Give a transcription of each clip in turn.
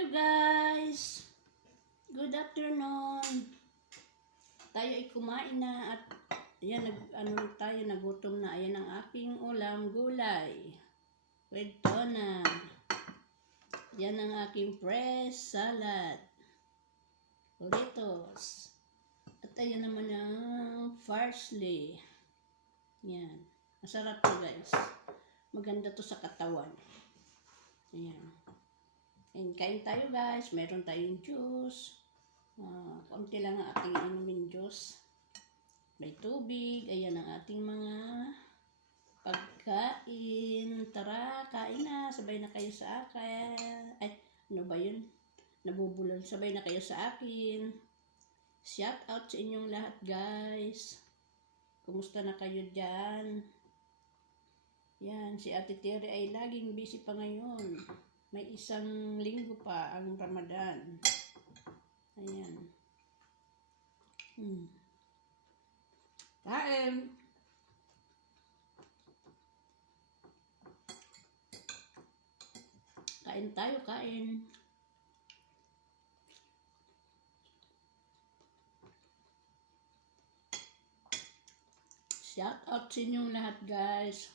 Hello guys! Good afternoon! Tayo ay kumain na at ayan, nagutom na. Ayan ang aking ulam, gulay. With tuna. Yan ang aking fresh salad. Lettuce. At ayan naman ang parsley. Yan. Masarap to guys. Maganda to sa katawan. Ayan. And kain tayo guys. Meron tayong juice. Konti lang ang ating inumin juice. May tubig. Ayan ang ating mga pagkain. Tara, kain na. Sabay na kayo sa akin. Ay, ano ba yun? Nabubulol. Sabay na kayo sa akin. Shout out sa inyong lahat guys. Kumusta na kayo dyan? Yan, si Ate Tere ay laging busy pa ngayon. May isang linggo pa ang Ramadan. Ayan. Kain! Kain tayo, kain. Shout out sa inyong lahat guys.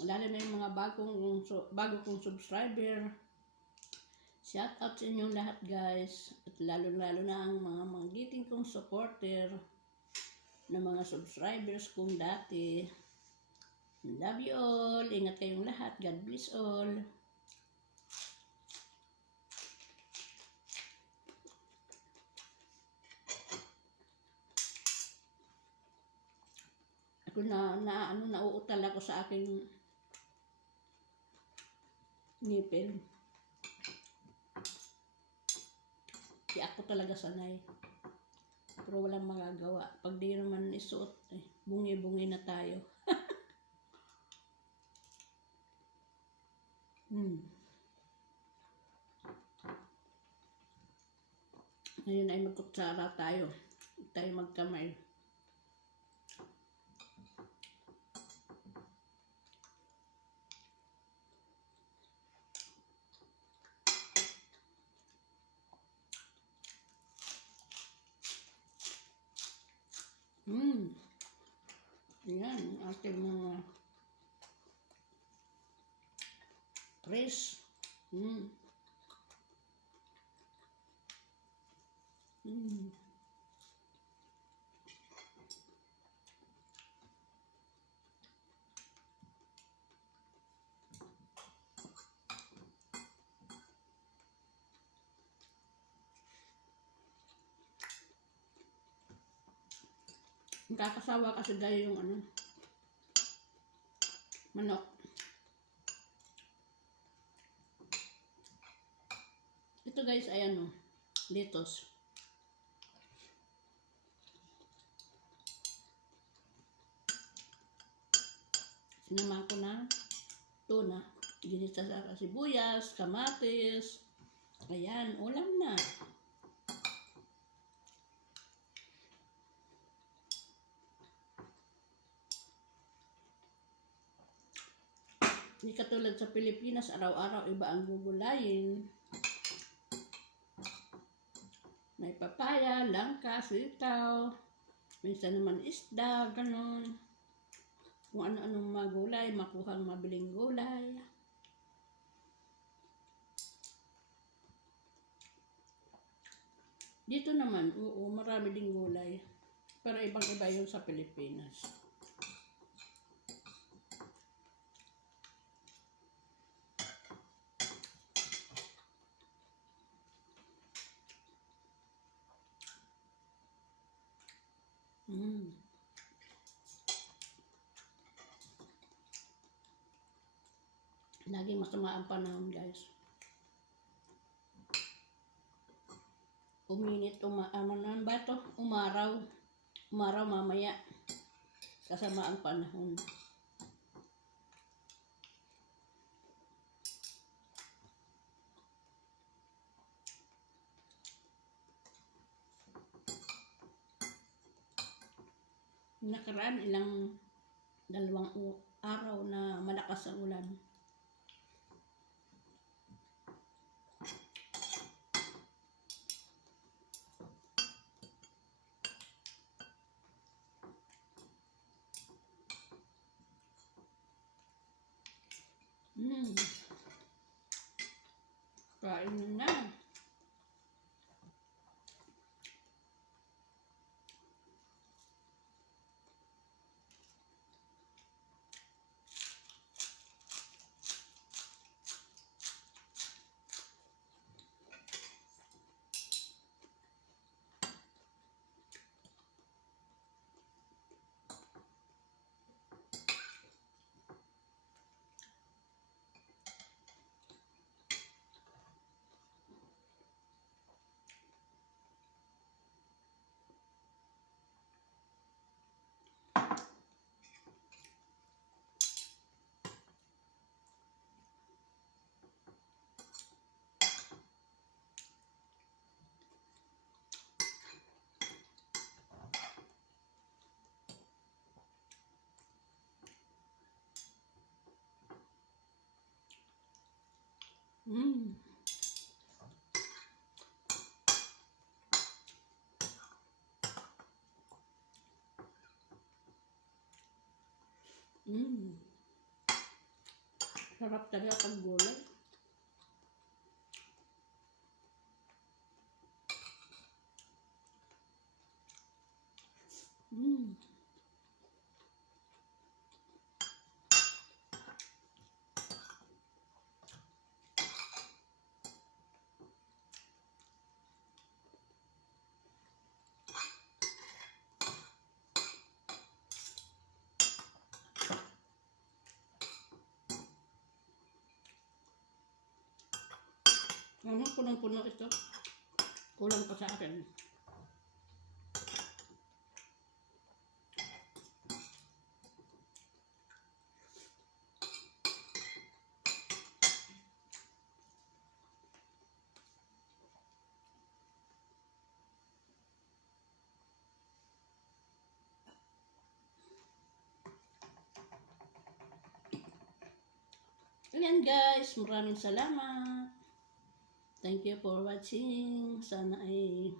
Lalo na yung mga bago kong subscriber. Shout out sa inyong lahat guys. At lalo na ang mga magiting kong supporter na mga subscribers kong dati. Love you all. Ingat kayong lahat. God bless all. Ako nauutal ako sa aking ngipin. Di ako talaga sanay. Pero walang magagawa. Pag di naman isuot, bungi-bungi na tayo. Ngayon ay magkutsara tayo. Tayo magkamay. Ayan, ating mga fresh. Nakakasawa kasi gaya yung manok. Ito guys ay lettuce. Sinamahan ko na tuna. Ginisa sa sibuyas, kamatis. Ayan, ulam na. Hindi katulad sa Pilipinas, araw-araw iba ang gugulayin. May papaya, langka, sitaw, minsan naman isda, ganon. Kung ano-anong mga gulay, makuhang mabiling gulay. Dito naman, oo, marami ding gulay. Pero ibang-iba yun sa Pilipinas. Laging masama ang panahon guys. Uminit, umaraw mamaya. Kasama ang panahon. Nakaraan ilang 2 araw na malakas ang ulan. Mm. Kain na. Mm. Mm. Sarap talaga pag gulay. Mm. Ano, punong-puno ito. Kulang pa sa akin. Ayan guys, maraming salamat. Thank you for watching. Sana ay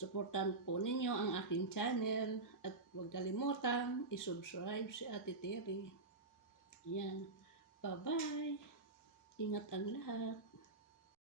supportan po ninyo ang aking channel. At huwag kalimutan, isubscribe si Ate Terry. Ayan. Bye-bye. Ingat ang lahat.